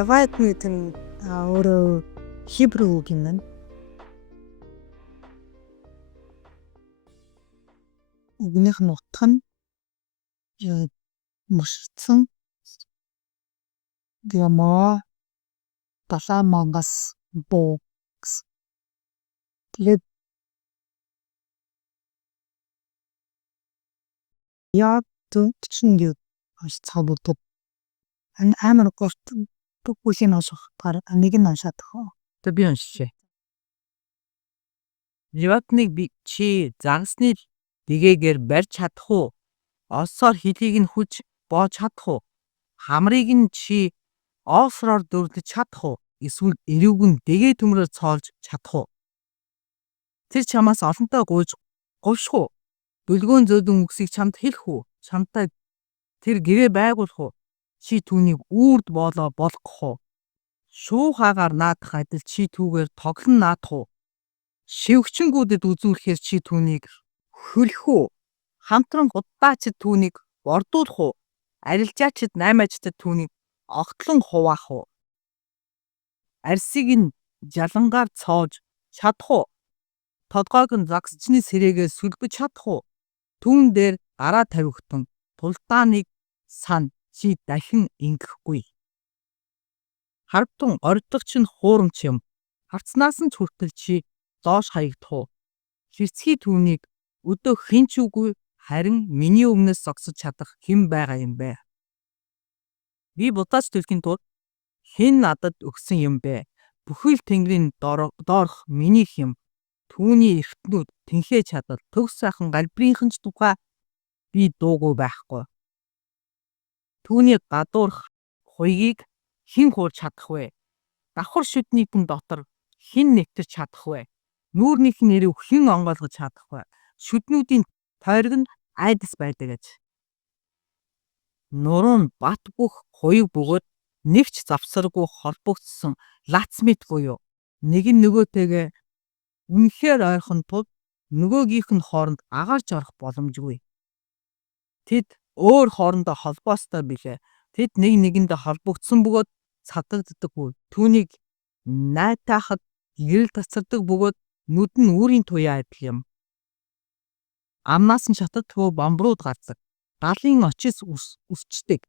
Левиатан гэдэг нь өөрөө Хибрүү үг юм байна. Үгнийх нь утга нь мөшсөн гэмоо талаа мангас боо гэсэн. Тэгээд яг чинь юу цаабууд амар горт бүхний уншихаар нэг нь уншаад тахоо. Тэ би уншчихъя. Левиатныг чи загасны дэгээгээр барьж чадах уу? Олсоор хөлийг нь хүж боож чадах уу? Хамрыг нь чи оосроор дөрлөж чадах уу? Эсвэл эрүүг нь дэгээ төмрөөр цоолж чадах уу? Тэр чамаас олонтой гуйж говших уу? Дүлгөөн зөөлөн үгсийг чамд хэлэх үү? Чамтай тэр гэрээ байгуулах уу? Чи түүнийг үрд боолоо болгох уу? Шуу хаагаар наадах адил чи түүгээр тоглон наадах уу? Шивгчэнгүүдэд үзүүлэхээр чи түүнийг хөлөх үү? Хамтран гуддаачид түүнийг бордуулах уу? Арилжаачид наймаачдад түүнийг огтлон хуваах уу? Арсыг нь жалангаар цоож чадах уу? Толгойг нь загсчны сэрээгээ сүлбэж чадах уу? Түүн дээр гараа тавигтан тулдааныг сан чи дахин ингэхгүй. Харвтун ордогч нь хуурамч юм. Хавцнаас нь хүртэл чи доош хаягдах уу? Хэрцгий түүнийг өдөө хинч үгүй харин миний өмнөөс зогсож чадах хэн байгаа юм бэ? Би будаач төлхийн тулд хэн надад өгсөн юм бэ? Бүхэл тэнгэрийн доорх минийх юм. Түүний эртнүүд тэнхээ чадал төгс сайхан галбирынхан ч тухай би дуугүй байхгүй. Түүний гадуурх хуйгийг хэн хуурч чадах вэ? Давхар шүднийхэн дотор хэн нэвтэрч чадах вэ? Нүүрнийх нь нэрийг хэн онгойлгож чадах вэ? Шүднүүдийн тойрог нь айдас байдаг гэж. Нуруу бат бөх хуйг бөгөөд нэвч завсаргүй холбогдсон лац мэт буюу нэг нь нөгөөтэйгээ үнэхээр ойрхон тул нөгөөгийнх нь хооронд агарч орох боломжгүй. Тэд өөр хоорондоо холбоостой билээ. Тэд нэг нэгэндээ холбогдсон бөгөөд цадагддаггүй. Түүнийг найтаахад гэрэл тасардаг бөгөөд нүд нь үрийн туяа адил юм. Амнаас нь шатагдгүй бамбрууд гардаг. Галын очис үсчдэг.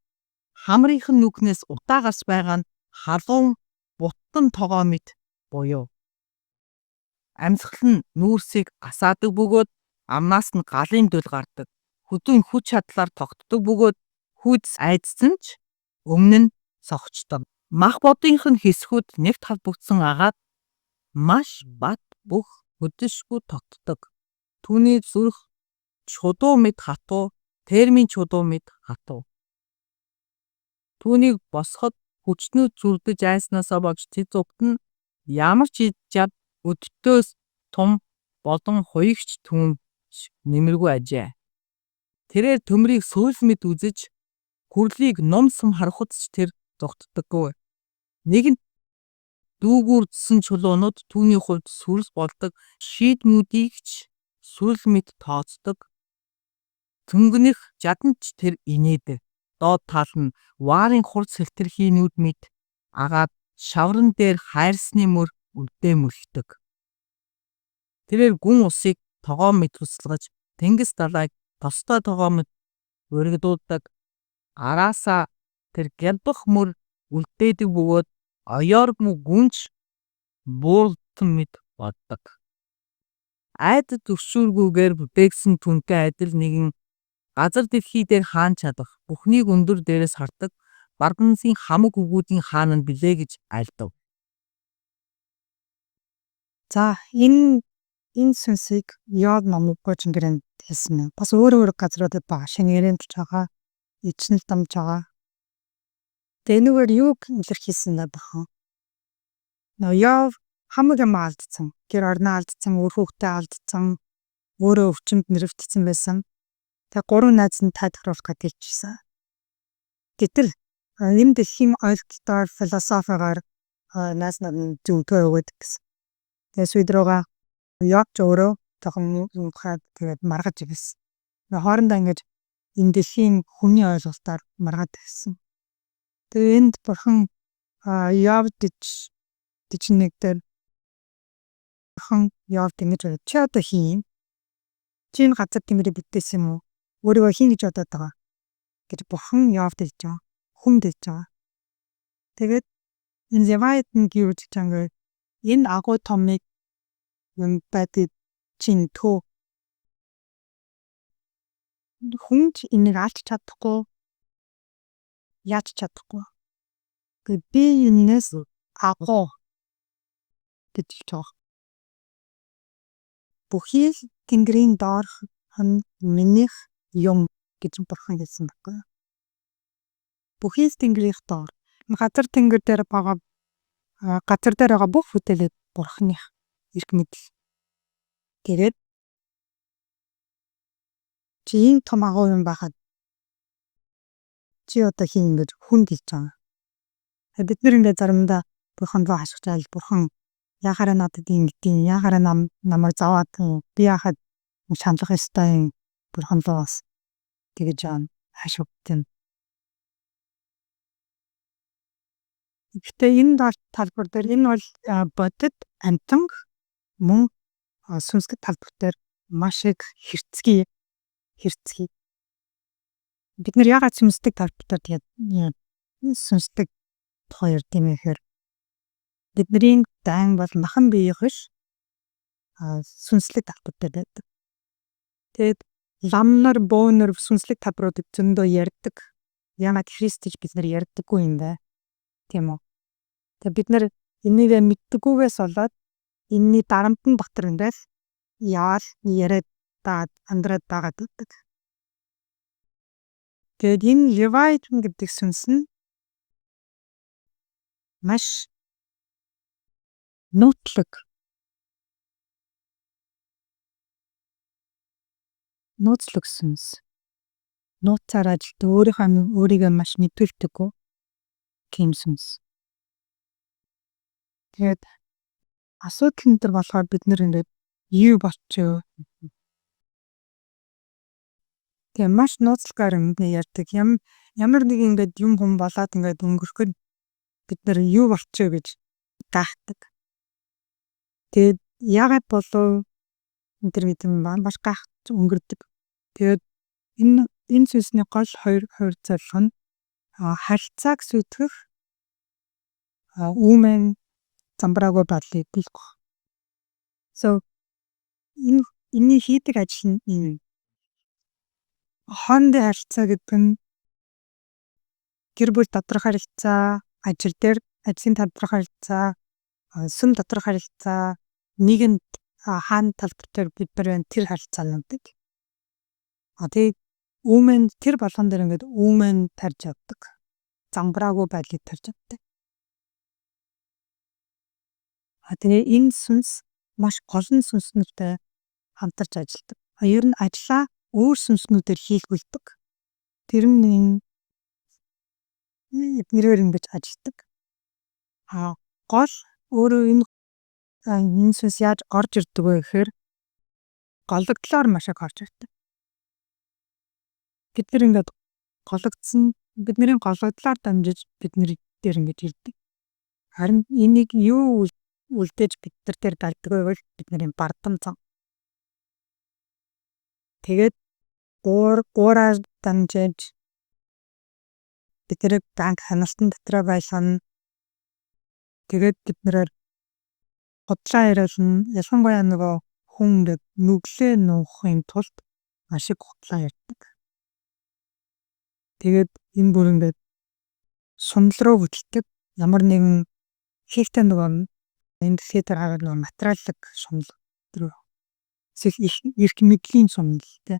Хамрынх нь нүхнээс утаа гарч байгаа нь халуун буттан тогоо мэт буюу амьсгал нь нүүрсийг асаадаг бөгөөд амнаас нь галын дөл гардаг. Хөдөөний хүч чадлаар тогтдог бөгөөд хүйдс айдсан ч өмнө нь согчдог. Мах бодынх нь хэсгүүд нэвт халбогдсон агаад маш бат бүх хөдөшгүй тогтдог. Түүний зүрх чудуу мэд хатуу, термийн чудуу мэд хатуу. Түүнийг босоход хүчнүүд зүрдэж айснаасаа болж тэд зүгт нь ямар ч идчад өдөртөөс том болон хуйгч түн нэмэргүй ажээ. Тэрээр төмрийг сүүл мэд үзэж хүрлийг нумсам харахуц тэр зогтдоггүй. Нэгэнт дүүгүрдсэн чулуунууд түүний хувьд сүрс болдог шийдмүүдийг ч сүрэл мэд тооцдог. Төнгөнөх жаданч тэр инээдэг. Доод тал нь ваарын хурц сэлтэрхийнүүд мэд агаад шавран дээр хайрсны мөр үлдээ мөрхдөг. Тэрээр гүн усыг тогоо мэд туслаж тэнгис далайг тостой тогоо мэд өргөдүүлдэг. Араасаа тэр гялбах мөр үлдээдэг бөгөөд оёоргүй гүнж буултан мэд боддог. Айдад өшүүргүйгээр бүтээгсэн түнтэй адил нэгэн газар дэлхий дээр хаан чадах бүхнийг өндөр дээрээс хардаг баргансын хамаг өгүүдийн хаан нь билээ гэж айлдав. За энэ сүнсийг Йов номын 30-нд хэлсэн. Бас өөр газруудад байгаа. Шинээрэмж байгаа, ичнэл дамж байгаа. Тэгээ энэгээр юуг илэрхийлсэн бахан? Йов хамаг юм алдсан. Гэр орноо алдсан, үр хүүхдээ алдсан, өөрөө өвчмөд нэрвдсэн байсан. Тэгээ 3 найз нь тайлбарлах гэж хэлжсэн. Гэтэл энэ дэлхийн ойлголтоор философигаар найз нар нь зөвдгөө өгöd гэсэн. Тэгээ сүдрөөгөө Йов ч өөрөө жоохон мухад тэгээд маргаж ирсэн. Хоорондоо ингэж энэ дэлхийн хүний ойлголтоор маргаад ирсэн. Тэгээ энд бурхан явдаж нэг дээр бурхан явд ингэж байна. Чи одоо хийн? Чи энэ газар тэмрээ бүтээсэн юм уу? Өөрийгөө хийн гэж бодоод байгаа гэж бурхан явд гэж байгаа. Хүнд гэж байгаа. Тэгээд энэ Левиатан гэж байгаа энэ агуу томыг юм байдаг чин төө хүнд энийг алж чадахгүй, яаж чадахгүй. Гэхдээ би энэс агуу гэж хэлж байгаа. Бүхий л Тэнгэрийн доорх нь минийх юм гэж бурхан хэлсэн байхгүй юу? Бүхий л Тэнгэрийн доор. Газар тэнгэр дээр байгаа газар дээр байгаа бүх бүтээлүүд бурханых эрх мэдэл. Тэгээд чи ийм том агуу юм байхад чи одоо хийн гэж хүнд хэлж байгаа. Бид нэр ингээд заримдаа бурхан руу хашгиж айл бурхан яхаараа надад ийм гэдгийг яхаараа намайг заваад би яхад шаналх ёстой юм бурхан руу бас тэгэж хашигдтiin. Гэхдээ энэ талбар дээр энэ бол бодит амтан мөн сүнслэг талбар дээр маш их хэрцгий. Бид нар ягаад сүнслэг талбар дээр тэгээд сүнслэг тухай ярд юм гэхээр бидний дайн бол махан биеийнх биш сүнслэг талбар дээр байдаг. Тэгээд ламнар боонор сүнслэг талбаруудыг зөндөө ярьдаг. Ягаад Христж бид нар ярьдаггүй юм бэ? Тийм үү? Тэгээд бид нар энийг мэддэггүйгээс болоод энэний дарамтн дотор индээс яал яриад амьдраад байгаад байдаг. Тэгээд энэ Левиатан гэдэг сүнс нь маш нууцлаг сүнс. Нууцаар ажилт өөрийгөө маш мэдүүлдэггүй тийм сүнс. Тэгээд асуудал энэ төр болохоор бид нэр ингээд юу болчихё. Тэгээд маш нууцлагаар ингээд ярьдаг. Ямар нэг ингээд юм хүм болоод ингээд өнгөрөхөд бид нар юу болчихё гэж гайхдаг. Тэгээд яагаад болов энэ төр гэдэг юм маш гайхаж өнгөрдөг. Тэгээд энэ сүнсний гол хоёр зорилго нь харилцааг сүйтгэх үүмэн замбраагүй бодлыг бэлгэх. So энэ хийдэг ажил нь энэ. Хоорондын харилцаа гэдэг нь гэр бүл доторх харилцаа, ажил дээр ажлын доторх харилцаа, сүм доторх харилцаа, нийгэмд хаана талбар дээр бид нар тэр харилцаануудыг тэгээд үүмэн тэр болгон дээр ингээд үүмэн тарж явдаг. Замбраагүй байдлыг тарж явдаг. Тэгээ энэ сүнс маш голн сүнснүүдтэй хамтарч ажилладаг. Ер нь ажиллаа өөр сүнснүүдээр хийлгүүлдэг. Тэр нь эднэрээр ингэж ажилладаг. Гол өөрөө энэ сүнс яаж орж ирдэг вэ гэхээр гологдлоор маш их орж ирдэг. Бид нар ингээд гологдсон бидний гологдлоор дамжиж бидний дээр ингэж ирдэг. Харин энийг юу үлдээж бид нар дээр далдаг вэ гэвэл бидний бардам зам. Тэгээд гуураар дамжиж бидний банк хяналтан дотроо байлгана. Тэгээд бид нэр годлаа яриулна. Ялангуяа нөгөө хүн ингээд нүглээ нуухын тулд маш их годлаа ярьдаг. Тэгээд энэ бүр ингээд сунал руу хөдөлдөг. Ямар нэгэн хийхтэй нөгөө энэ дэлхий дээр хараад нөгөө материаллык сунал руу эрх мэдлийн сунал те.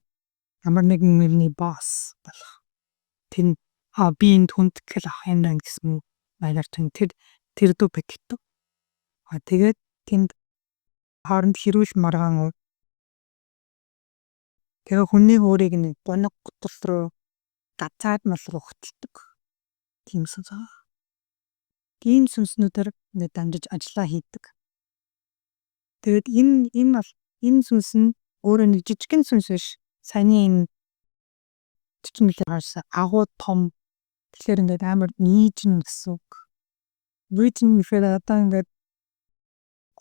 Ямар нэгэн юмны босс болох. Тэн би энд хүнд гэл авах юм даа гэсэн маягаар тэр дүү бэгтдэг. Тэгээд тэнд хооронд хэрүүл маргаан тэгээ хүний өөрийг нэг гоног гутал руу гацаад мал руу хөтэлдэг. Тийм сүнс. Тийм сүнснүүдээр нэг дамжиж ажиллаа хийдэг. Тэгээд энэ сүнс нь өөрөө нэг жижигхэн сүнс биш. Саяны энэ чичмэлээр харсан агуу том тэгэхээр ингээд амар нийжин гэсэн үг. Written гэхээр одоо ингээд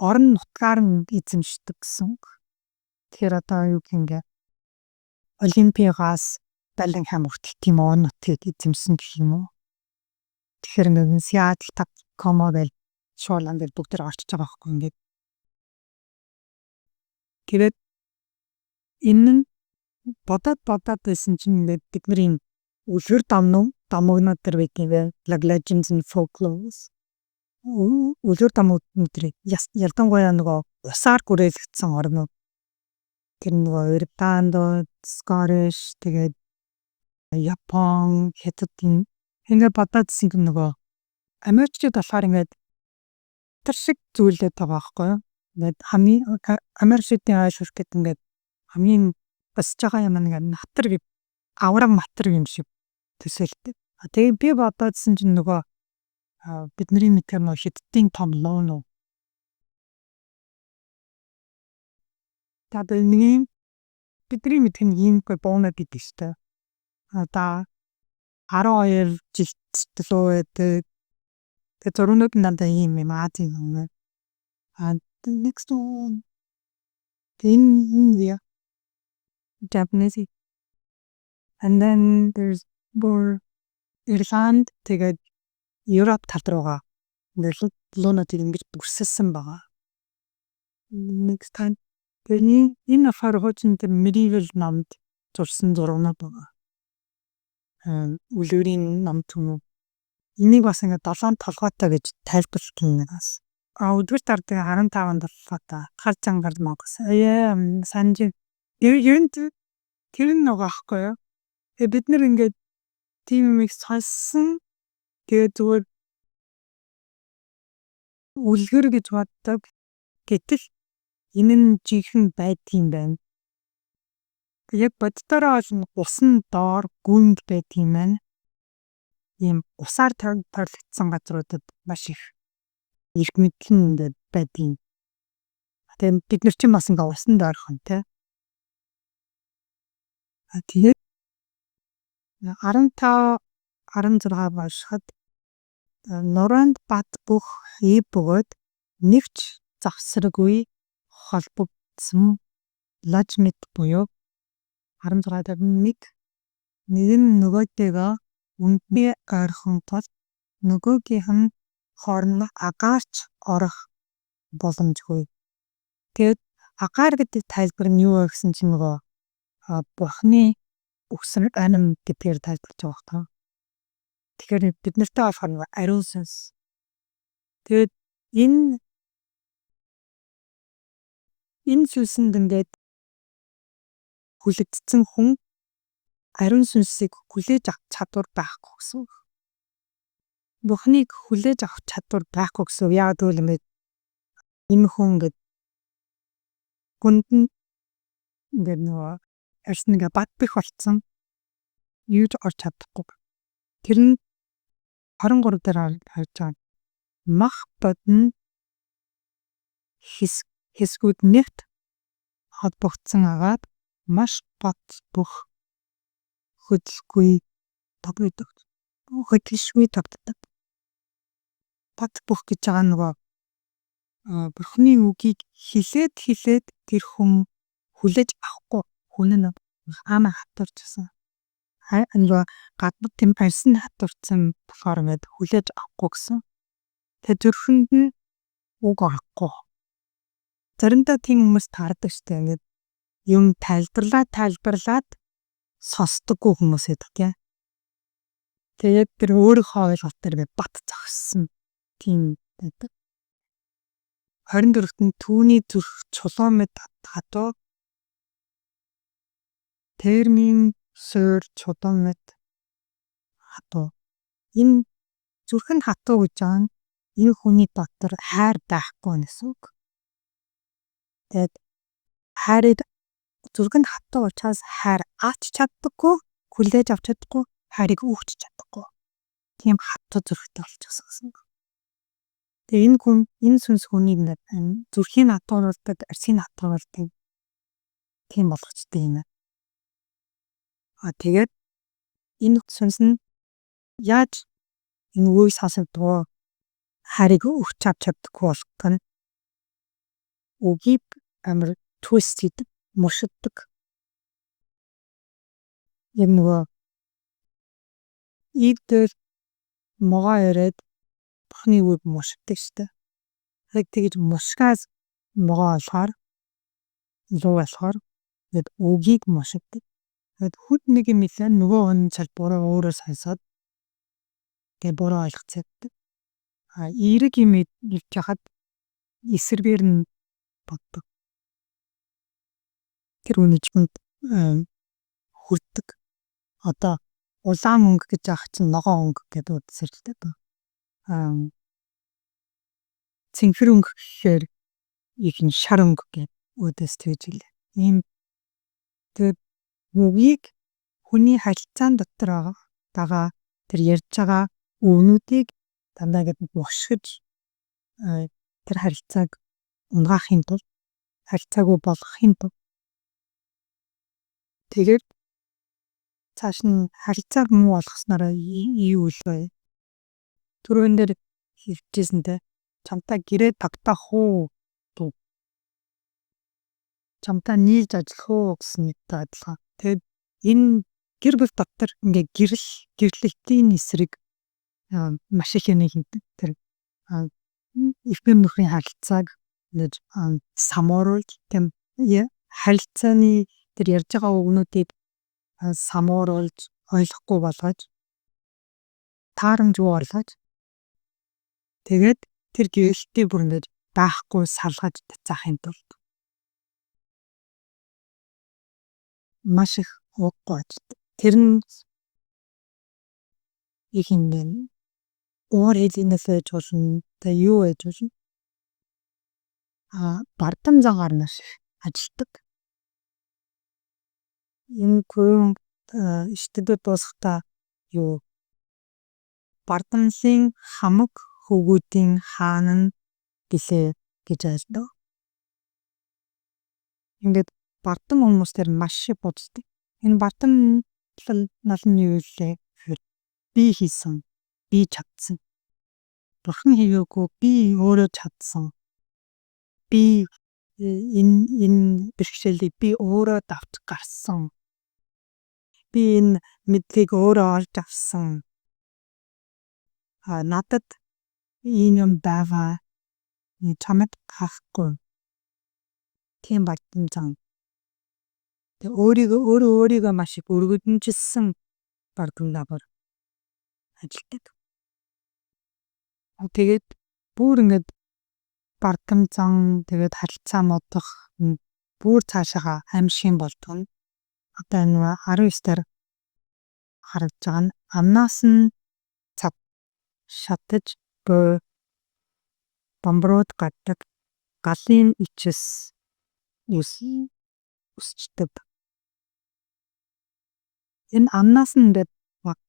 орон нутгаар нь эзэмшдэг гэсэн үг. Тэгэхээр одоо юу гэх юм Олимпиагаас Баллинgham хүртэл тийм орон нутгийг эзэмсэн гэх юм уу. Тэгэхээр ингээд Seattle, Tacoma байл Shoreland байл бүгд орчиж байгаа байхгүй ингээд. Тэгээд энэ нь бодоод байсан чинь ингээд бидний үлгэр дамгнууд төр байт юм байна. Legends and folklores. Үлгэр дамгууд өдрийг ялангуяа нөгөө усаар гүрээлгдсэн орнууд. Тэр нөгөө Irlанд, Scottish тэгээд Япон, Хятад ингээд бодоодсэн юм нөгөө Америкчууд болохоор ингээд тэр шиг зүйлээд байгаа байхгүй юу? Ингээд хамгийн Америкчуудын аашрах гэдэг ингээд хамгийн босч байгаа юм ингээд натар гэд авраг матар юм шиг төсөөлдөг. Тэгээд би бодоодсэн чинь нөгөө бидний мэдхээр нөгөө Хятадын том лоо нөө. Тэгээд нэг бидний мэдэх нь ийм боонод гэдэг шүү дээ. Одоо 12 жил төлөө байдаг. Тэгээд зурнууд нь дандаа ийм юм Азийн юм. And the next one in India, Japanese. And then there's more Irland тэгээд Европ тал руугаа ингээд луунуудыг ингэж бүрсэлсэн байгаа. Next time энэ афаар хожин тэр medieval намд зурсан зургууд байгаа. Үлгэрийн нам түмүү. Энийг бас ингээд 7 толгойтой гэж тайлбарлах юм байгаас. Өдөрт тардаг 15 толгойтой. Хар зангаар магас. Санжи. Ер нь тэр нь нөгөө ахгүй юу? Тэгээд бид нэр ингээд тийм юмыг сонссон. Тэгээд зүгээр үлгэр гэж боддог. Гэтэл энэ нь жинхэнэ байдгийн байна. Яг боддороо бол усан доор гүнд байдгийн байна. Ийм усаар торлогдсон газруудад маш их эрх мэдлэн байдгийн. Тэгээд бид нар чинь бас ингээ усан доорхон тий. Тэгээд 15 16 бошход Норанд бат бүх бөгөөд нэгч завсраггүй холбогдсон лажмит буюу 16-д нэг нь нөгөөтэйгээ үнэндээ ойрхон тул нөгөөгийнх нь хооронд агаарч орох боломжгүй. Тэгээд агаар гэдэг тайлбар нь юу вэ гэсэн чинь нөгөө бурхны үгсрэг аним гэдгээр тайлбарч байгаа хэрэг. Тэгэхээр бид нартай болохоор нөгөө ариун сүнс. Тэгээд энэ сүнсэнд ингээд хүлэгдсэн хүн ариун сүнсийг хүлээж авах чадвар байхгүй гэсэн. Бурхныг хүлээж авах чадвар байхгүй гэсэн. Яг гэвэл ингээд энэ хүн ингээд гүнд нь ингээд нөгөө арьс нэгэ бат бих болцсон. Юуж орч чадахгүй. Тэр нь 23 дээр харж байгаа. Мах бодн хэсгүүд нэгт холбогдсон агаад маш бат бүх хөдөлгүй тогтдог. Хөдөлшгүй тогтдог. Бат бүх гэж байгаа нөгөө бурхны үгийг хилээд тэр хүн хүлээж авахгүй хүн нь хаамаа хатуурчсан. Нөгөө гаднад тэм арьсан хатуурсан болохоор ингээд хүлээж авахгүй гэсэн. Тэгээд зүрхэнд нь үг авахгүй. Заримдаа тийм хүмүүс таардаг штэ ингээд юм тайлбарлаад сонсдоггүй хүмүүс байдаг тийм. Тэгээд тэр өөрийнхөө ойлголтоор ингээд бат зогссон тийм байдаг. 24-т нь түүний зүрх чулуун мэд хатуу термин суур чулуун мэд хатуу. Энэ зүрх нь хатуу гэж байгаа нь энэ хүний дотор хайр байхгүй гэсэн үг. Тэгээд хайрыг зүрх нь хатуу учраас хайр авч чаддаггүй, хүлээж авч чаддаггүй, хайрыг өгч чаддаггүй. Тийм хатуу зүрхтэй болчихсон гэсэн. Тэгээ энэ сүнс хүний зүрхийн хатууруулдаг, арсын хатууруулдаг тийм болгочтой юм. Тэгээд энэ сүнс нь яаж энэ үгийг сонсогдгоо харийг өгч чаддаггүй болох нь үгийг амар twist хийдэг, мушиддаг. Яг нөгөө ийдэл могоо яриад бурхны үг мушиддаг штэ. Яг тэгж мушгаас могоо олохоор луу болохоор тэгэд үгийг мушиддаг. Тэгэд хүд нэг юм хэлээ нөгөө хүн салбараа өөрөө сонсоод тэгээ буруу ойлгоцдаг. Эерэг юм хэлж хахад эсэргээр нь боддог. Тэр үнэчмэнд хүрдэг. Одоо улаан өнгө гэж ах чинь ногоон өнгө гэдэг үгсэлтэй дөө. Цэнхэр өнгө гэхээр их нь шар өнгө гэдэг үгээс тэгж хэлээ. Ийм тэр үгийг хүний харилцаан дотор байгаа тэр ярьж байгаа үнүүдийг дандаа ингэ бушгиж тэр харилцааг унгаахын тулд харилцаагүй болгохын тулд тэгээд цааш нь харилцааг муу болгосноор юу вэ? Түрүүн дээр хэлжсэнтэй чамтай гэрээ тогтоох уу? Чамтай нийлж ажиллах уу гэсэн нэгтэй адилхан. Тэгээд энэ гэр бүл дотор ингээ гэрлэлтийн эсрэг маш их юм хийдэг. Тэр эрхэм нөхрийн харилцааг нэг самууруулж тийм харилцааны тэр ярьж байгаа үгнүүдийг самууруулж ойлгохгүй болгож таарамжгүй болгож тэгээд тэр гэрлэлтийг бүр ингэж даахгүй салгаж цаахын тулд маш их ууггүй. Тэр нь их юм байна. Уур хэлнээс байж болно. Тэ юу байж болно? Бардамжаагаар маш их ажилтдаг. Энэ гүн иштэдэд дуусахтаа юу бардамжийн хамаг хөвгүүдийн хаана гэлээ гэж ажилладаг. Ингээд бардам хүмүүс тэр маш их боддог. Энэ бардамлал нь юу вэ? Би хийсэн, би чадсан. Бурхан хийгээгүй би өөрөө чадсан. Би энэ бэрхшээлийг би өөрөө давж гарсан. Би энэ мэдлийг өөрөө олж авсан. Надад ийм юм байгаа. Чамд хаахгүй. Тийм бардамжаа. Тэг өөрийгөө маш их өргөдөнжилсэн бардамжаагаар ажилтдаг. Тэгээд бүр ингэж бардамжаа тэгээд харилцаа модох бүр цаашаага аимшиг болтгоо. Одоо энэ 19 дээр харагдж байгаа нь амнаас нь цав шатаж бомбрууд гаддаг галын ичс үсчдэг. Энэ амнаас нь ингээд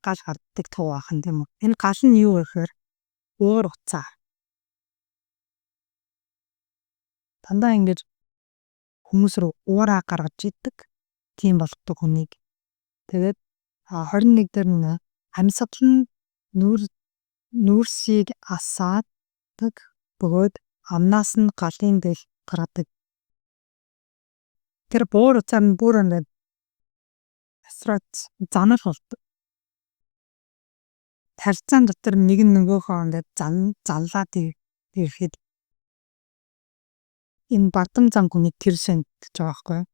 гал гарддаг туу ахын тийм үү. Энэ гал нь юу гэхээр уур уцаа. Дандаа ингэж хүмүүс рүү уураа гаргаж идэг. Тийм болгодог хүнийг. Тэгээд 21 дээр нь амьсгал нь нүүрсийг асаадаг бөгөөд амнаас нь галын дэх гаргадаг. Тэр буур уцаа нь бүр ингээд асраад занал болдог. Харилцаан дотор нэг нөгөөхөө ингээд занлаад ирэхэд энэ бардамжаа хүнийг тэрсэн гэж байгаа байхгүй юу?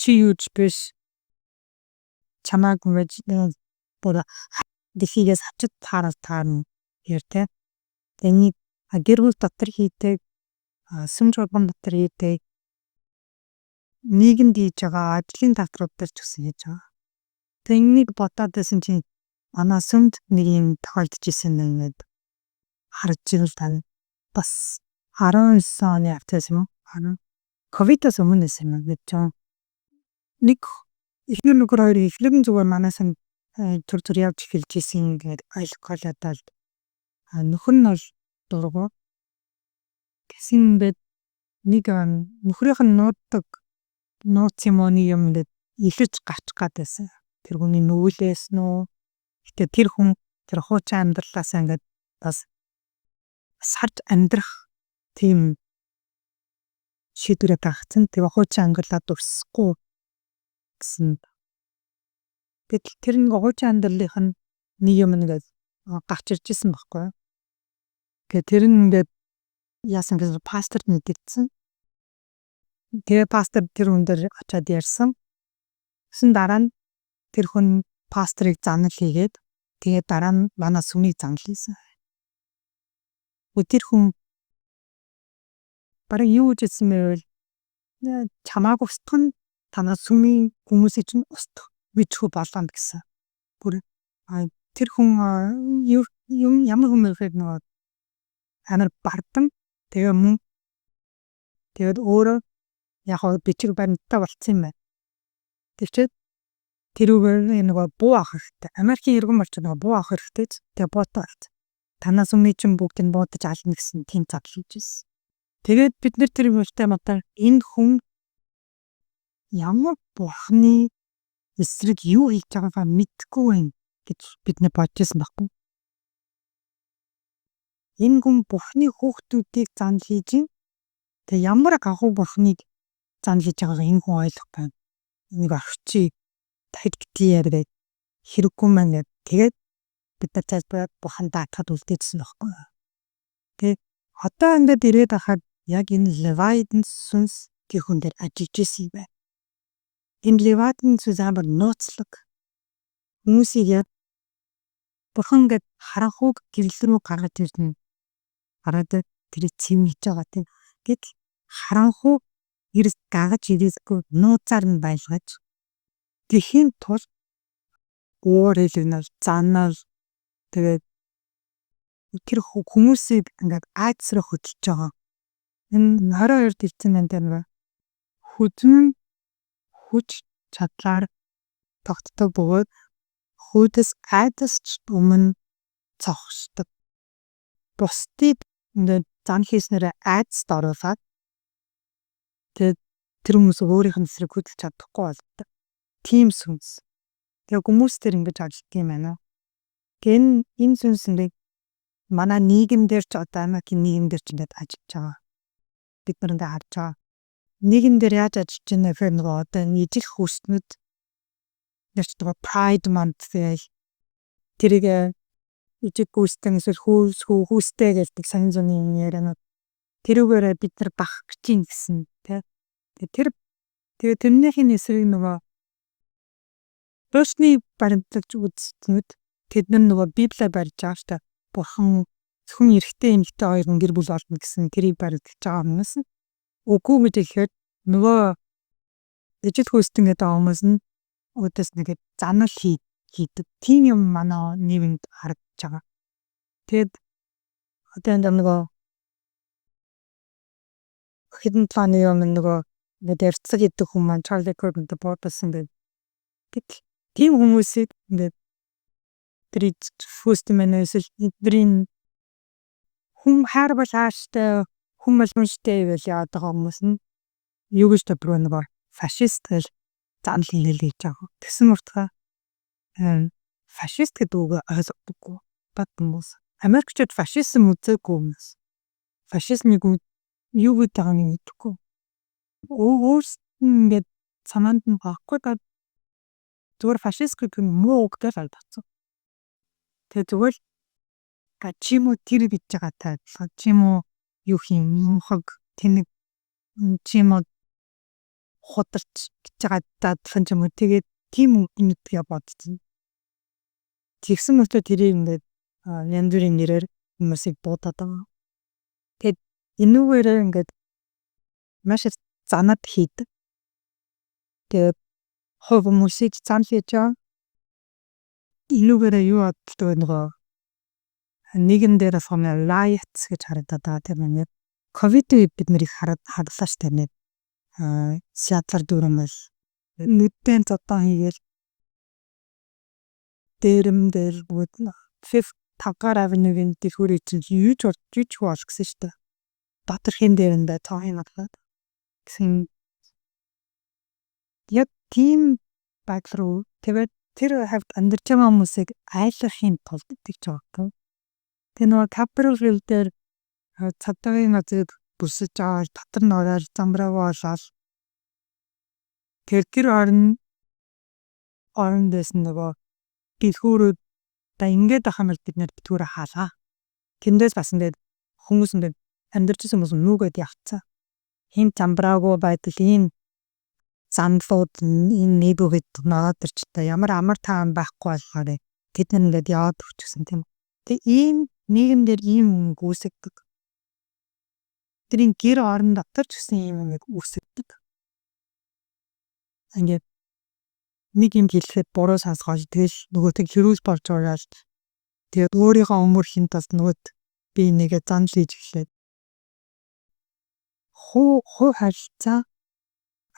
Чи юуч биш. Чамааг мэдж бүр дэхийгээс хачид таарна ярьтэй. Тэний гэр бүл дотор хийдэг сүм журган дотор хийдэг нийгэмд хийж байгаа ажлын талбарууд дээр ч гэсэн хийж байгаа. Тэнийг бодоод байсан чинь манай сүмд нэг юм тохиолдож исэн нэгэд харж ирэл тань бас 19 оны автоас юм уу? Ковидос өмнөөс юм гэж жаа. Нэг эхнэр нөхөр хоёр эхлэн зүгээр манаас нь төр явж эхэлж исэн ингээд ойлгоолаа. Нөхөр нь бол дургу. Гэсэн бэд нэг нөхрийнх нь нууц юм нэг юм ингээд илэж гарч гадайсан. Тэр хүний нүүлээс нөө. Гэтэ тэр хүн тэр хуучин амьдралаасаа ингээд бас сарж амьдрах тийм шийдвэрээ гаргацсан. Тэгээ хуучин ангиллаад өсөхгүй гэсэн. Гэтэл тэр нэг хуучин амьдралынх нь нэг юм ингээд гарч ирж исэн байхгүй. Тэгээ тэр нь ингээд яасан гэж пасторт мэдэрсэн. Тэгээ пастор тэр хүн дээр очиад ярьсан. Гэсэн дараа нь тэр хүн пасторыг занал хийгээд тэгээ дараа нь манай сүмийг занал хийсэн. Тэр хүн бараг юу гэж хэлсэн бэ? Чамааг устгах нь танаа сүмийн хүмүүсийг чинь устгах мэдхүү болгоно гэсэн. Бүр тэр хүн ямар хүн бэ гэхээр нөгөө амар бардам тэгээ мөн тэгээд өөрөө яг бичиг баримттай болцсон юм байна. Тэгчээд тэрүүгээр нөгөө буу авах хэрэгтэй. Америкийн иргэн болч нөгөө буу авах хэрэгтэй. Тэгээ буутаа болц. Танаас өмнө чинь бүгд нь буудаж ална гэсэн тийм зал хийж ирсэн. Тэгээд бид нэр тэр юмтай матар энэ хүн ямар бурхны эсрэг юу хийж байгаагаа мэдэхгүй байна гэж бид нэ бодчихсон байхгүй. Энэ хүн бурхны хүүхдүүдийг занал хийж ин. Тэгээ ямар гахуу бурхныг занал хийж байгаагаа энэ хүн ойлгохгүй байна. Энийг орчиг тагтгий яриад хэрэггүй маань гэдэг. Тэгээд бид нар цааш бурхан даатахад үлдээсэн байхгүй. Тэгээ одоо ингээд ирээд ахад яг энэ Левитийн сүнс тэр хүн дээр ажиллаж исэн юм байна. Энэ Левитийн сүнс амар нууцлаг. Хүмүүсийг яг бурхан ингээд харанхуйг гэрэл рүү гаргаж ирнэ. Хараад тэр цэвмэж байгаа тийм. Гэтэл харанхуй эрс гагаж ирээсгүй нууцаар нь байлгаж тэхийн тул уур хэлнэл занал тэгээд тэр хүмүүсийг ингээд айдсраа хөдөлж байгаа. Энэ 22-д ирсэн энэ хүзэн хүч чадлаар тогтдог бөгөөд хүйдэс айдасч өмнө цогцдог. Бусдыг ингээд зан хийснээр айдаст оруулаад тэгээд тэр хүмүүс өөрийнх нь эсрэг хөдөлж чадахгүй болдог. Тим сүнс. Тэгээ хүмүүс төр ингэж ажилладаг юм байна. Энэ сүнс нэг манай нийгэмдэр ч одоо Америкийн нийгэмдэр ч ингэж ажиллаж байгаа. Бид нар ингэ харж байгаа. Нийгэмдэр яаж ажиллаж байна гэхээр нөгөө одоо ижил хүснүүд нэгчдэг Pride Month тэрийг ижил хүстэн эсвэл хүүстэй гэдэг сайн зуны ярианууд тэрүүгээр бид нар бахах гэж юм гэсэн тий. Тэгээ тэрнийхээ эсрэг нөгөө Бусны баримтлагч үзднүүд тэд нөгөө Библийг барьж байгаа шүү дээ. Бурхан зөвхөн эрэгтэй эмэгтэй хоёрын гэр бүл болно гэсэн тэрийг баримтлаж байгаа хүмүүс нь үгүй гэж ихээр нөгөө ижил хүстэн гэдэг хүмүүс нь өөдөөс нэгэд занал хийдэг. Тийм юм манай нийгэмд харагдаж байгаа. Тэгэд одоо энэ нөгөө хідэн планы юм нөгөө дэрцэг идэх хүмүүс маань Charlie Kirk-тэй бодсон гэдэг. Гэтэл тийм хүмүүсийг ингээд трид фүст мэнэсэл эдрийн хүм харбал хааштай хүм малмштай байл яагаад байгаа хүмүүс нь юу гэж тодорхой нөгөө фашист гэж занал хийлээ гэж байгаа. Тэгсэн мөртөө фашист гэдэг үг ойлгохгүй бат хүмүүс. Америкчууд фашизм үзээгүй хүмүүс. Фашизмыг юу гэдэг байгааг нь мэдэхгүй. Өөрсд нь ингээд санаанд нь багхгүй даа зүгээр фашист гэдэг нь муу үг гэж ойлгоцсон. Тэгээ зүгээр чимүү тэр бич байгаа тайлбар. Чимүү юу хийм мухаг тэнэг чимүү худалч гэж байгаа дадлан ч юм уу. Тэгээд тийм үгнүүдгээ бодсон. Тэгсэн мөртөө тэрийг ингээд янз бүрийн нэрээр хүмүүсийг буудаад байгаа. Тэгээд энүүгээрээ ингээд маш их занаад хийдэг. Тэгээд хов хүмүүсийг зан хийж байгаа. Энүүгээрээ юу боддог нөгөө нэгэн дээр фомна лайц гэж харагдаад байгаа тийм ээ. Ковид үед бид нарыг харлаа штэ нэг сятар дүрмэл нүдэн зодон хийгээл дээрмдэр бүгд фиф тагаар авнугийн тэрхүүрийг чинь юу ч болж гэсэн штэ. Дотор хин дээр нь бай тоохын надад гэсэн яг тийм байдлаар тэгээд тэр хавьд амьдарч байгаа хүмүүсийг айлгахын тулд итгэж байгаа юм. Тэгээ нөгөө Capitol Hill дээр Цадаагийн газрыг бүсэж аваад дотор нь ороод замбраагаа олоод тэр орон дэс нөгөө дэлгүүрүүд та ингээд ах юм бол бид нэр битгүүрээ хаалгаа. Тэндээс бас ингээд хүмүүс ингээд амьдарч байсан хүмүүс нүгэд явцсан. Хин замбраагүй байдал ийм замлууд энэ нээбүгэд ноод төрч та ямар амар таан байхгүй болохоор тэд нар ингээд яваад өчсөн тийм. Тэгээ ийм нийгэмдэр ийм юм үүсэгдэг. Тэрийн гэр орон дотор ч гэсэн ийм юм үүсэгдэг. Ингээд нэг юм хэлэхэд буруу сонсгож тэгэл нөгөөтг хэрүүл болж байгаа л тэгээд өөрийнхөө өмөр хинт бас нөгөөд би нэгэ занж хийж эхлээд хуу харилцаа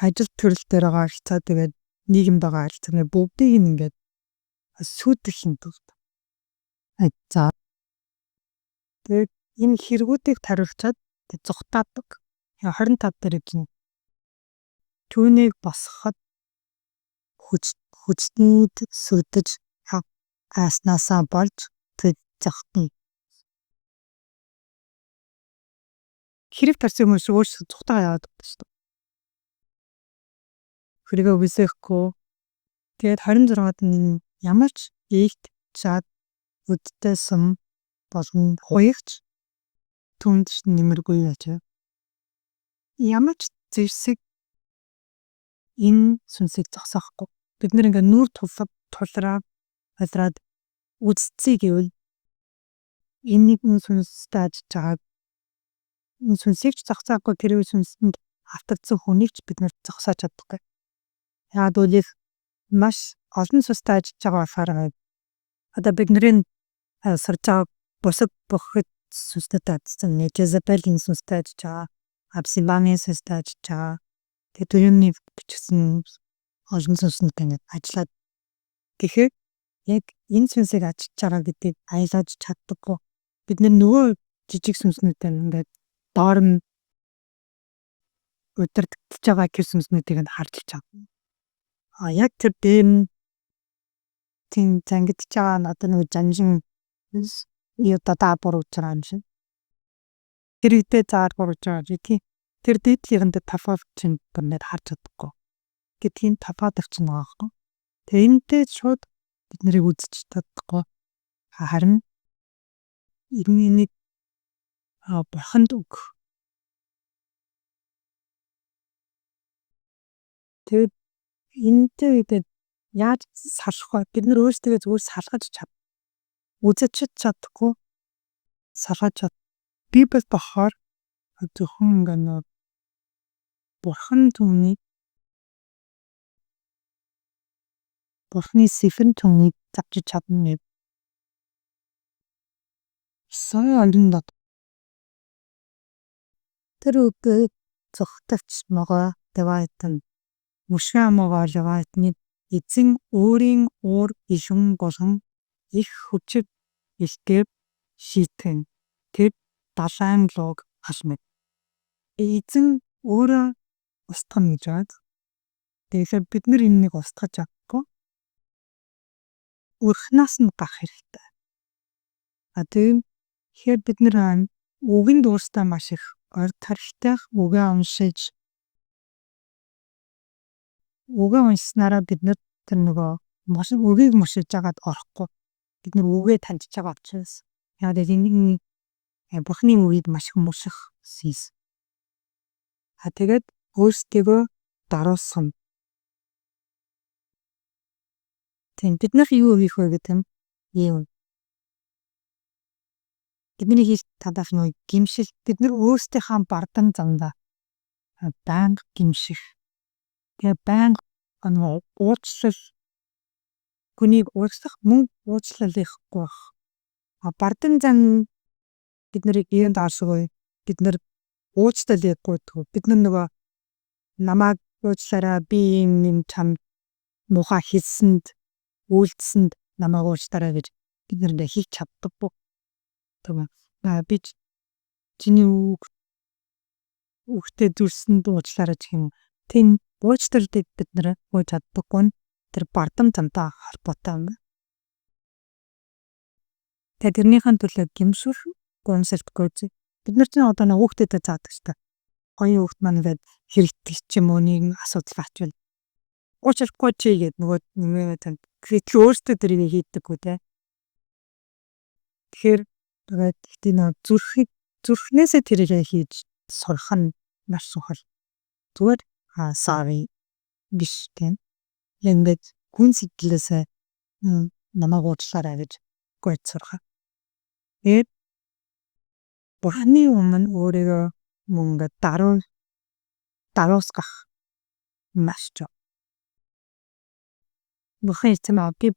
ажил төрөл дээр байгаа харилцаа тэгээд нийгэмд байгаа харилцаа бүгдийг ингээд сүйдэх юм тулд за тэгээд энэ хэрэгүүдийг тариулчаад зүхтаадаг 25 дээр гэж түүнийг босгоход хүчнүүд сүдэж ааснасаа болж зохтно. Хэрэг тарсан хүмүүс өөрсдөө зүхтаа яваад байдаг шүү дээ. Хэрэгээ үсэхгүй. Тэгээд 26-ад нь ямар ч ийгт чад үдтэй сум болон хуягч түнд нэмэргүй яж. Ямар ч зэрсэг энэ сүнсийг зогсоохгүй. Бид нэр ингээ нүүр тулраад үдцээ гэвэл энийг сүнстэй ажиж байгаа энэ сүнсийг ч зогсоохгүй тэр сүнсэнд автагдсан хүнийг ч бид нэр зогсоож чадахгүй. Яагаад гэвэл маш олон сүнстэй ажиж байгаа болохоор одоо бидний сурж байгаа бусад бохот сүнстэй ажсан Жезабелийн сүнстэй ажиж байгаа. Абсимамын сүнстэй ажиж байгаа. Тэгээд түүний бичсэн олон сүнсэнд ингээд ажиллаад тэгэхээр яг энэ сүнсийг ажиж байгаа гэдгийг аялаж чаддаггүй. Бид нөгөө жижиг сүнснүүдээр ингээд доор нь удирдах байгаа гэр сүнснүүдийг нь харж чадна. Яг тэр дээр тийм зангидж байгаа нь одоо нэг жанжин юу даа бурууж байгаа юм шиг. Тэр үедээ заар бурууж байгаа тийм. Тэр дээдлийнхэнд тафавчин гэнэд харж чадахгүй. Гэдгийн тафаадагч байгаа байхгүй. Тэгээ энэтэй шууд бид нарыг үзэж чадахгүй. Харин энийг бурханд өгөх. Тэгээд энэтэй үедээ яаж салах вэ? Бид нар өөрсдөө зүгээр салгаж чад. Үзэж чадахгүй. Салгаж чад. Библи бохоор зөвхөн ингээд бурхан түүнийг бурханы сэфэн түүнийг завж чадна гэв. Сайн алиндад тэр үгийг зөвхтөвч могоо дэвайтан мушаамгаа лавайтны эзэн өөрийн уур ишүн болон их хүчит илтгэв шийтэн тэр далайн лог хашмет. Эзэн өөрөө устгах гэж байна. Тэгэхээр бид нар энэнийг устгах чадахгүй. Урхнаас нь гах хэрэгтэй. Тэгэхээр бид нар үгэнд өөрсдөө маш их ойр тархитай үгээ уншиж үгээ уншснараа бид нар тэр нөгөө маш үгийг мушиж жагаад орохгүй. Бид нар үгээ таньж байгаа учраас яа гэдэг энэ бурхны үгийг маш их муших сис. Тэгээд өөрсдөө даруулсан. Тийм бид нар юу хийх вэ гэдэг юм. Бидний хийж чадах нь гимшил бид нар өөрсдийнхөө бардан зандаа банк гимших. Тэгээ банк уучлал хүнийг уучлах мөн уучлал ихгүй байх. Бардан зан бид нарыг ийм даашгүй бид нар уучлал ихгүй бид нар нөгөө намайг уучлаарай би юм чам муха хийсэнд үйлдэсэнд намайг уучлаарай гэж бид нар хийх чаддаггүй. Би чиний үгтэй дүрсэнд уучлаарай гэх юм. Тийм уучлалыг бид нар ууж чаддаггүй. Тэр бардам замтай холбоотой юм. Тэгээд тэрнийхэн төлөө гимшүүр гомсолтгүй бид нар чинь одоо нэг хүүхдэд заадаг шүү дээ. Гоё хүүхд маань ингээд хэрэгтэй ч юм уу нэг асуудал гарчвал уучлахгүй чи гэд нөгөө нэмээд тань. Тэгэхээр өөртөө тэрийг хийдэггүй те. Тэгэхээр тэгээд тийм нэг зүрхнээсээ тэрийг хийж сурах нь маш чухал. Зүгээр sorry биш тийм. Ингээд хүн сэтгэлээсээ намайг уучлаарай гэж гойд сурах. Тэгээд бурхны өмнө өөрийгөө мөнгө даруусгах маш чухал. Бурхан эцэм би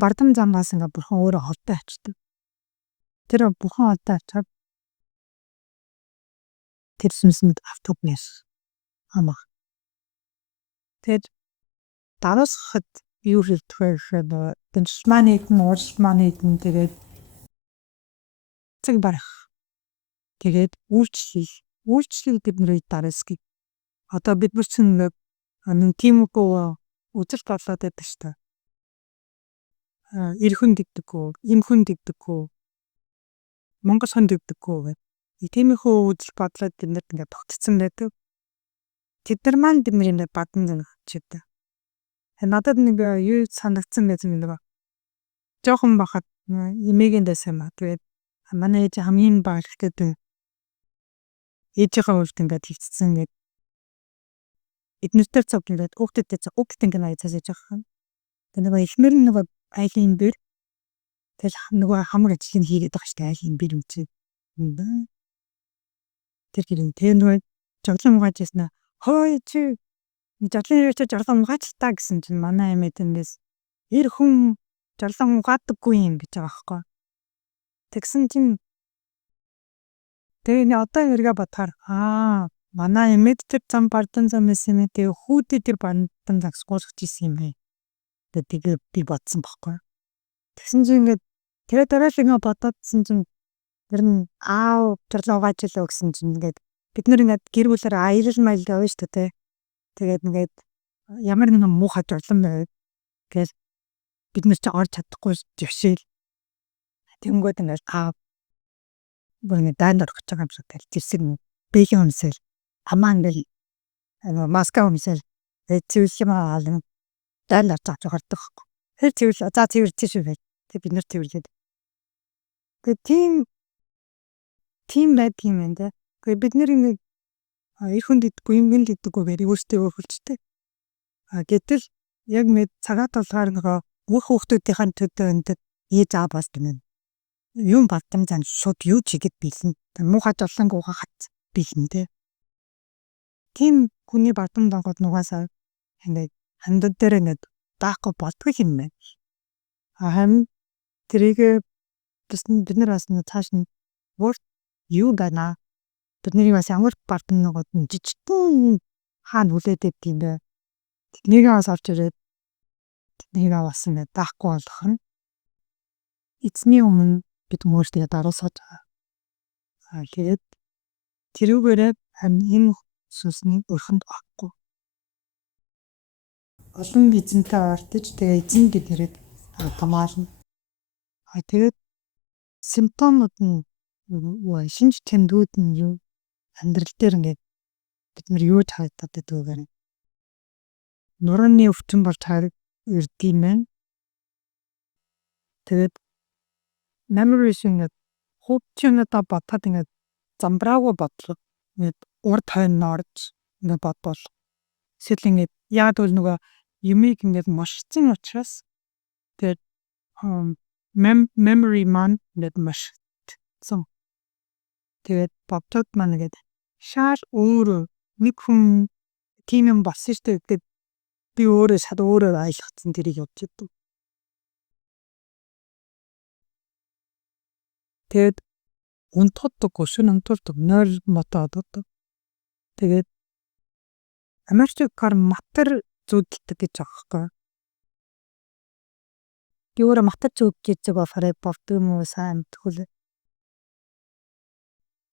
бардам замаас ингээ бурхан өөрөө холтой ачдаг. Тэр бурхан холтой ачаад тэр сүнсэнд автогнес амах. Тэгэд даруусгахад юу хэлдэг вэ гэхээр дэншманит нь ууршманит нь тэгээд цэг барах. Тэгээд үйлчлэл бидний даруусгыг одоо бид нар чинь нэг тиймгүй үзэл бодлоод байдаг шүү дээ. Ирхэн дэгдэггүй, имхэн дэгдэггүй, монгол хон дэгдэггүй гэх. Тиймэрхүү үзэл бодлоод бид нарт ингээд тогтцсон байдаг. Тэд нар маань бидний ингээд бадан зэнх чидэг. Надад нэг юу санагдсан гэсэн нэг жоохон бахад эмээгийн дэсэн маа. Тэгээд манай ээж хамгийн баг гэдэг ээжийнхээ хувьд ингээд хийцсэн ингээд эднэртэй цог ингээд хүүхдэдтэй цог ингээд аяцаас ээж авах. Тэгээд нэг ихмэр нэг айлын бэр тэгэл нөгөө хамаг ажлыг хийгээд байгаа шүү дээ айлын бэр үгүй. Тэр нөгөө жоглон угаажсэн хой чи жоглон юу ч жоглон угаач та гэсэн чинь манай эмээ тэндээс эр хүн жоглон угаадаггүй юм гэж байгаа байхгүй. Тэгсэн чинь тэгээ одоо эргээ бодохоор манай эмээд тэр зам бардан зам байсан юм. Тэгээ хүүдээ тэр бардан загс гуулгаж исэн юм бэ. Тэгээ би бодсон байхгүй. Тэгсэн чинь ингээд тэгээ дараал ингээ бодоодсэн чинь тэр нь жоглон угаажлаа гэсэн чинь ингээд бид нар ингээд гэр бүлээр аялал маялал явна шүү дээ. Тэгээд ингээд ямар нэгэн муухай жоглон байв. Тэгэл бид нар ч орж чадахгүй жишээл. Тэнгүүд ингээд бүр ингээд дайнд орох гэж байгаа юм шиг тэл зэвсэг бэгийн өмсөл амаа ингээд маска өмсөл зэвсэг юм аа дайнд орж байгаа хордог. Тэр цэвэр тийш үү. Тэг бид нар цэвэрлээд. Тэг тийм байд юм байна те. Гэхдээ бид нар ингээд эр хүн дидгүй юм гэн дидгүй гэр өөртөө өөрхөлжтэй. Гэтэл яг нэг цагаат толгоор нөгөө бүх хүүхдүүдийн төдөө ээж аав бас гэнэ. Юм бардам зан шууд юу чигэд билэн. Муухай жолонг угаахад билэн те. Тийм хүний бардам дангууд нугасаа ингээд хандад дээр ингээд даахгүй болдго юм байна. Харин тэрийг бид нар бас цааш нь юу байна. Бидний бас ямар бардам нугад жижигхэн хаана хүлээдэг юм бэ. Тэднийг бас орж ирээд тэднийг бас ингээд даахгүй болох нь эзний өмнө бид өөртөө даруусгаж байгаа. Тэгээд тэрүүгээрээ энэ сүнсний өрхөнд авахгүй. Олон эзэнтэй ортож тэгээ эзэн биднэрээ хамаарна. Тэгээд симптомууд нь шинж тэмдгүүд нь юу амьдрал дээр ингээд бид нар юу таатаад байдгийг нурууны өвчин болж ирдэг юм байна. Тэгээд memories ингээд хүүхдчнүүдээ бодоход ингээд замбраагүй бодлого ингээд урд хойно орж ингээд бодвол эсвэл ингээд яг л нөгөө юмыг ингээд мошцсон учраас тэгээд memory маань ингээд мошцсон. Тэгээд бодтод маань ингээд шал өөр нэг хүн тийм юм болсон шүү дээ. Би өөрөө шал өөрөө ойлгоцсон тэрийг явж идэв. Тэгээд унтдаг, шин унтдаг, нойр мотоод. Тэгээд Америкаар матер зүудэлдэг гэж байгаа байхгүй. Би өөрөө матер зүудэлж байгаа фарэ бовдөг юм уу сайн мэдгүй.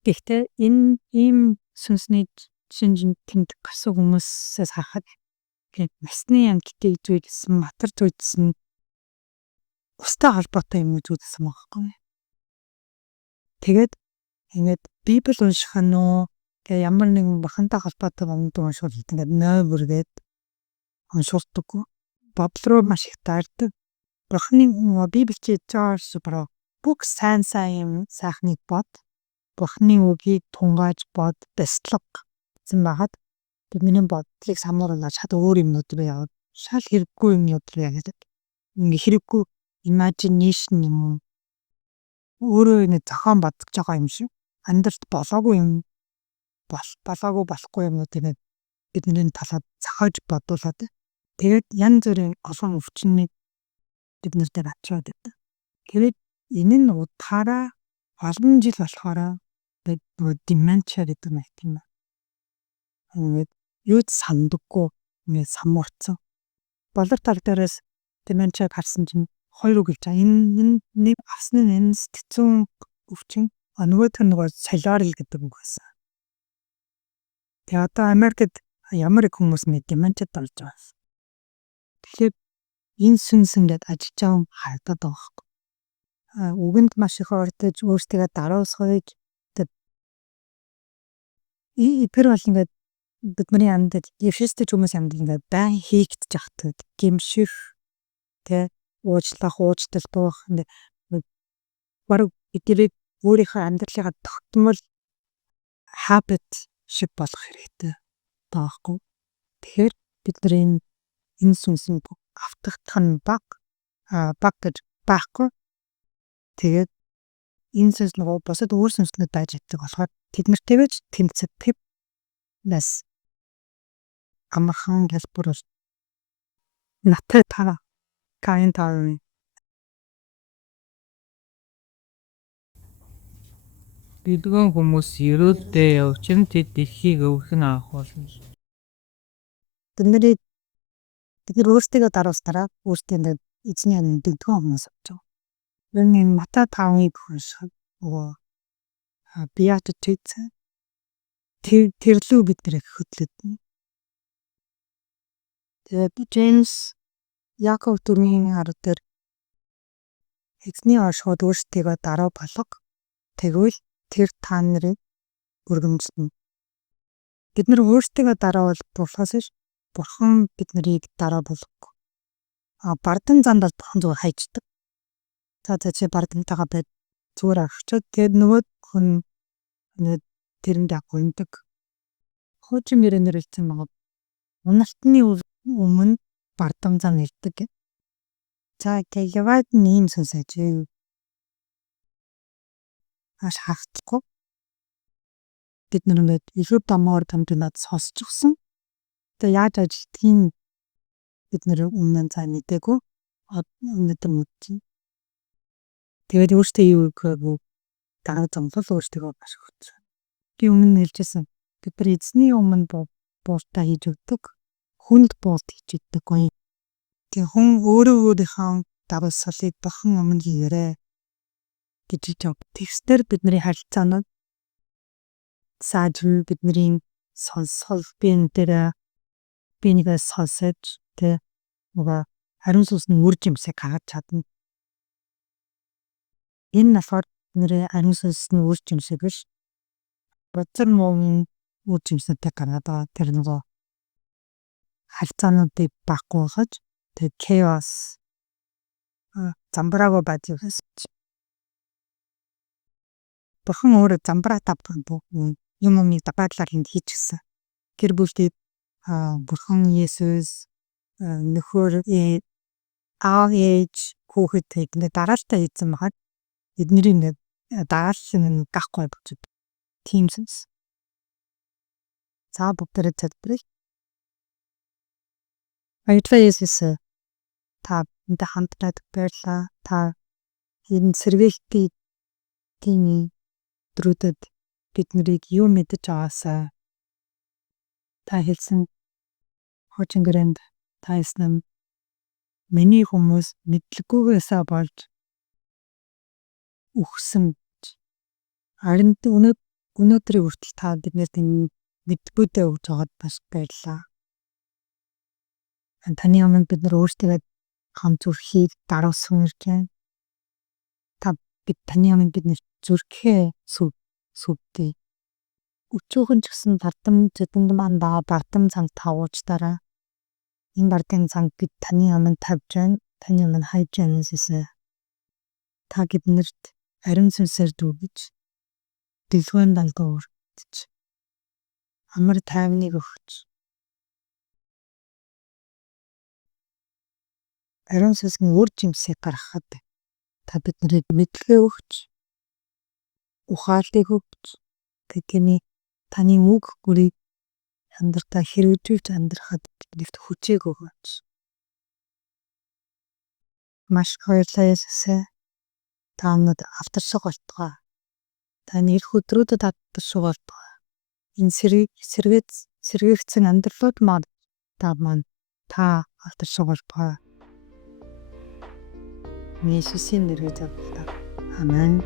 Гэхдээ энэ ийм сүнсний шинжин тэмдэг гэсэн хүмүүсээс харахад насны ангитай зүйлсэн матер зүйлсэн устай холбоотой юм зүйлсэн байхгүй. Тэгээд Ингээд Библи унших нь уу гэ ямар нэгэн бурхантай холбоотой юмд уншвал ингээд нойргээд уншуулдаггүй. Бодол руу маш их таардаг. Бурханы Библи хийж байгаа шүү бараа. Бүх сайн юм сайхныг бод. Бурханы үгийг тунгааж бод, бяцлага гэсэн байхад бидний бодлыг самруулаад шал өөр юмнууд руу яваад шал хэрэггүй юмнууд руу яваад ингээ хэрэггүй imagination юм өөрөө нэг зохион бодож байгаа юм шиг амьдралд болоогүй юм болоогүй болохгүй юмнуудыг бидний талаад зохиож бодуулаад тэгээд янз бүрийн олон өвчнийг бид нарт авчираад байдаг. Тэгээд энэ нь удаараа олон жил болохоор нөгөө dementia гэдэг юм тийм ба. Ингээд юу ч сандаггүй ингээд самуурцсан. Болор тал дээрээс dementia гарсан чинь хоёр үг гэж байгаа. Энэ нэг авсны энэ сэтгцэн өвчин нөгөөх нь нөгөө солиорл гэдэг үг байсан. Тэгээ одоо Америкт ямар их хүмүүс мэд dementia болж байгаа юм. Тэгэхээр энэ сүнс ингээд ажиллаж байгаа юм харагдаад байгаа байхгүй. Үгэнд маш их ордож өөртөө даруусгаж эдгээр бол ингээд бидний амьд ефэстэй хүмүүс амьд ингээд байн хийгдэж явах гэмших тэ уучлах уучлал буух ингээд бараг эдгээрийг өөрийнхөө амьдралынхаа тогтмол habit шиг болох хэрэгтэй таахгүй. Тэгэхээр бидний энэ сүнсийг автагдах нь баг гэж байхгүй. Тэгээд энэ сүнс нөгөө босод өөр сүнснүүд байж чаддаг болохоор тэднэртэйгэж тэмцэх нас амархан гэлбэр наттай тара кайн таарны Бидгэн хүмүүс ерөөдөө явчин тэд дэлхийг өвхөн авах болно. тэд өөрсдөө даруустараа өөрсдөө эзний анын дэгдгэн хүмүүс авч байгаа. Энэ Матай 5-ыг уншихад нөгөө beatitude тэрлүү бид нэр хөтлөднө. Тэгээд Джеймс Яков 4-ийн 10 дээр эзний оршихуйд өөрсдөө дараа болго тэгвэл тэр та нарыг өргөмжлөнө. Бид нар өөрсдөө дараа бол болохоос ш бурхан бид нарыг дараа болгохгүй. Бардан занд бол бурхан зүгээр хайждаг. За чи бардантайгаа байд зүгээр авчиад тэгээд нөгөө хүн тэрэнд агуулдаг. Хуучин мөрөнөр хэлсэн байгаа. Уналтны өмнө бардам зам ирдэг. За тэгээд яваад нэм сүнсэж аш хавцгүй. Бид нар ингээд илүү дамаар тамднаад сонсчихсон. Тэгээд яаж ажилтгийг бид нар өмнө цаа мэдээгүй. Өнөөдөр мэдсэн. Тэгээд өөртөө юу гэв дараа замсал өөртөө маш хөтсөн. Би өмнө хэлжсэн. Бид нар эзний өмнө бууртаа хийж өгдөг. Хүнд буурт хийж өгдөг гоё. Тэгээ хүн өөрийнхөө давсалыг бахан өмнө хийгээрэй гэж хэлж. Тэгснээр бидний харилцаанууд саажрал бидний сонсол бинийгээ сонсож тэ нөгөө хариун сүнсний үр жимсийг гаргаж чадна. Энэ болохоор бидний хариун сүнсний үр жимсийг биш бодсон мөн үр жимстэй гаргаад байгаа. Тэр нөгөө харилцаануудыг багуулгаж тэг chaos замбраагаа бааж хэсэж. Бурхан өөрөө замбраа тавдаг юм дабаадлаар хийчихсэн. Гэр бүлтэй бурхан Есүс нөхөр аав ээж хүүхэдтэй дараалтаа хийсэн багт эднэрийн даалшин гахгүй болчиход тийм сүнс. За бүгдээрээ залбирая. Баярлалаа Есүс. Та бидэнтэй хамтраад баярлалаа. Та энэ сэргээлтийн өдрүүдэд бид нарыг юу мэдэж аваасаа та хэлсэн хуучин гэрээнд та хэлсэн миний хүмүүс мэдлэггүйгээсээ болж үхсэн. Харин өнөөдрийн хүртэл та биднээс мэдбүдээ өгж байгаад бас баярлалаа. Таны өмнө бид нар өөрсдөө хамт зүрхийг дарууссан ирж байна. Та бид таны өмнө бид зүрхээ сүгдээ. Өчүүхэн ч гэсэн бардам зэдэнд мандаа бардам цанг тавуучдаараа энэ бардам цанг бид таны өмнө тавьж байна. Таны өмнө хайж байна гэсэн. Та биднэрт ариун сүнсээр дүүгэж дэлгүүр далгаа өргөж амар тайвныг өгч ариун сүнсний үр жимсийг гаргахад та биднэрт мэдлэгээ өгч ухаалтыг өгч тэдний таны үг гүрийг амьдралдаа хэрэгжүүлж амьдрахад биднэрт хүчийг өгөөч. Маш баярлалаа Есүсээ. Та өнөөдөр авторшиг болтугай. Таны ирэх өдрүүдэд авторшиг болтугай. Энэ сэргээгдсэн амьдралууд маань та авторшиг болтугай. Есүсийн нэрээр залбирлаа. Амен.